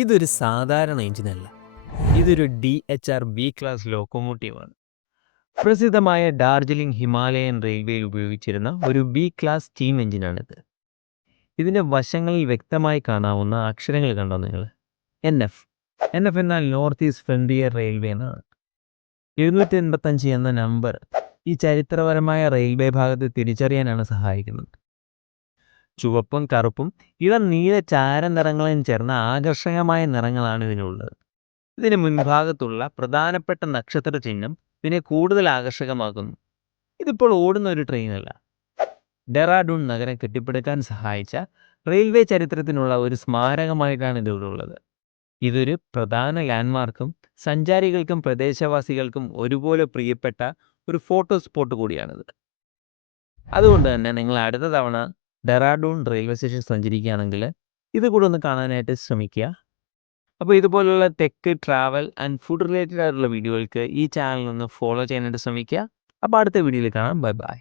ഇതൊരു സാധാരണ എഞ്ചിനല്ല. ഇതൊരു DHR ബി ക്ലാസ് ലോക്കോമോട്ടീവാണ്. പ്രസിദ്ധമായ ഡാർജിലിംഗ് ഹിമാലയൻ റെയിൽവേയിൽ ഉപയോഗിച്ചിരുന്ന ഒരു ബി ക്ലാസ് സ്റ്റീം എഞ്ചിനാണിത്. ഇതിൻ്റെ വശങ്ങളിൽ വ്യക്തമായി കാണാവുന്ന അക്ഷരങ്ങൾ കണ്ടോ നിങ്ങൾ? NF. NF എന്നാൽ നോർത്ത് ഈസ്റ്റ് ഫ്രണ്ടിയർ റെയിൽവേ എന്നാണ്. 785 എന്ന നമ്പർ ഈ ചരിത്രപരമായ റെയിൽവേ ഭാഗത്ത് തിരിച്ചറിയാനാണ് സഹായിക്കുന്നത്. ചുവപ്പും കറുപ്പും ഇളം നീല ചാര നിറങ്ങളും ചേർന്ന ആകർഷകമായ നിറങ്ങളാണ് ഇതിനുള്ളത്. ഇതിന് മുൻഭാഗത്തുള്ള പ്രധാനപ്പെട്ട നക്ഷത്ര ചിഹ്നം ഇതിനെ കൂടുതൽ ആകർഷകമാക്കുന്നു. ഇതിപ്പോൾ ഓടുന്ന ഒരു ട്രെയിനല്ല. ഡെറാഡൂൺ നഗരം കെട്ടിപ്പടുക്കാൻ സഹായിച്ച റെയിൽവേ ചരിത്രത്തിനുള്ള ഒരു സ്മാരകമായിട്ടാണ് ഇതിവിടെ ഉള്ളത്. ഇതൊരു പ്രധാന ലാൻഡ്മാർക്കും സഞ്ചാരികൾക്കും പ്രദേശവാസികൾക്കും ഒരുപോലെ പ്രിയപ്പെട്ട ഒരു ഫോട്ടോ സ്പോട്ട് കൂടിയാണിത്. അതുകൊണ്ട് തന്നെ നിങ്ങൾ അടുത്ത തവണ ഡെറാഡൂൺ റെയിൽവേ സ്റ്റേഷൻ സഞ്ചരിക്കുകയാണെങ്കിൽ ഇത് കൂടെ ഒന്ന് കാണാനായിട്ട് ശ്രമിക്കുക. അപ്പോൾ ഇതുപോലുള്ള tech, travel and food related ആയിട്ടുള്ള വീഡിയോകൾക്ക് ഈ ചാനൽ ഒന്ന് ഫോളോ ചെയ്യാനായിട്ട് ശ്രമിക്കുക. അപ്പോൾ അടുത്ത വീഡിയോയിൽ കാണാം. Bye bye.